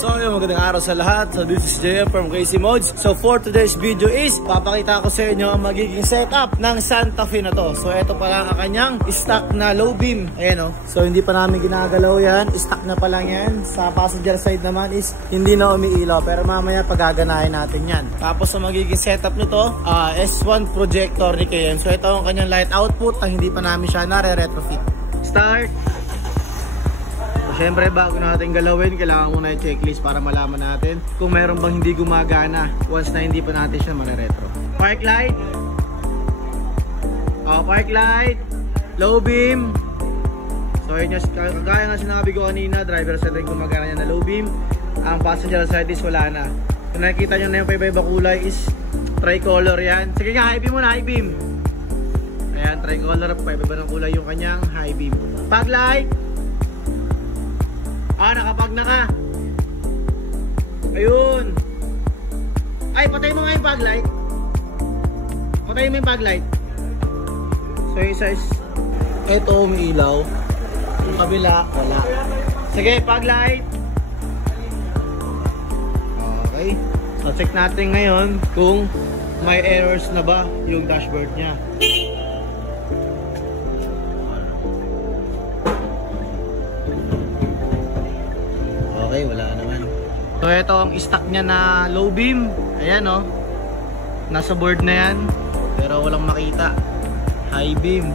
So yung magandang araw sa lahat. So this is JM from Crazy Mods. So for today's video is papakita ko sa inyo ang magiging setup ng Santa Fe na to. So ito pa lang ang kanyang stock na low beam. Ayan o. So hindi pa namin ginagalaw yan. Stock na pa lang yan. Sa passenger side naman is hindi na umiilaw. Pero mamaya pagaganahin natin yan. Tapos ang magiging setup nito, S1 projector ni KM. So ito ang kanyang light output na hindi pa namin siya nare-retrofit. Start! Siyempre bago natin galawin, kailangan muna i-checklist para malaman natin kung meron bang hindi gumagana once na hindi pa natin siya mare-retro. Park light. Park light. Low beam. So yun yung kagaya nga sinabi ko kanina, driver side rin gumagana niya na low beam. Ang passenger side is wala na. Kung nakikita nyo na yung iba-iba kulay is tricolor yan. Sige nga, high beam muna, high beam. Ayan, tricolor, iba-iba ng kulay yung kanyang high beam. Park light. Nakapag na ka. Ayun. Ay, patay mo nga yung fog light. Patay mo yung fog light. So, yung isa is ito, umiilaw. Yung kabila, wala. Sige, fog light. Okay. So, check natin ngayon kung may errors na ba yung dashboard niya. Okay, wala naman. So ito ang stock niya na low beam. Ayan o. Nasa board na yan. Pero walang makita. High beam.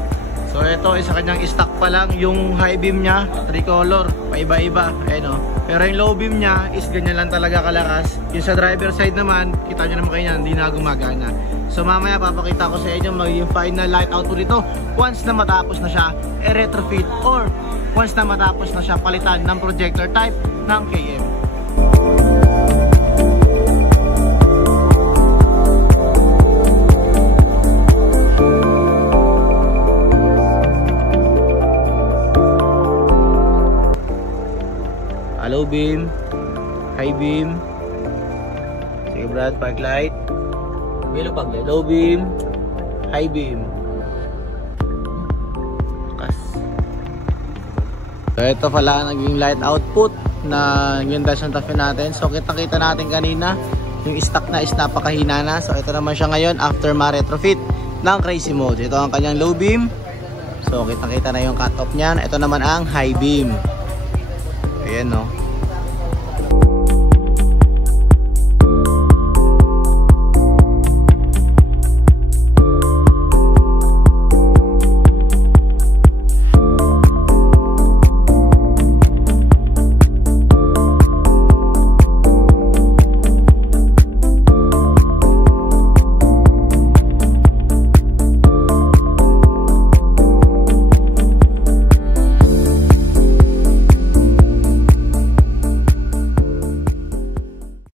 So ito isa kanyang stock pa lang. Yung high beam niya, tricolor. Paiba-iba. Ayan o. Pero yung low beam niya is ganyan lang talaga kalakas. Yung sa driver side naman, kita nyo naman kayo yan, hindi na gumagana. So mamaya papakita ko sa inyo yung final light output nito. Once na matapos na siya, retrofit or once na matapos na siya palitan ng projector type ng KM. Low beam, high beam. Sige Brad, park light. Low beam, high beam. So ito pala naging light output na Hyundai Santa Fe natin. So kita-kita natin kanina yung stock na is napakahina na. So ito naman siya ngayon after ma-retrofit ng Crazy Mode. Ito ang kanyang low beam. So kita-kita na yung cut off niyan. Ito naman ang high beam. Ayan no.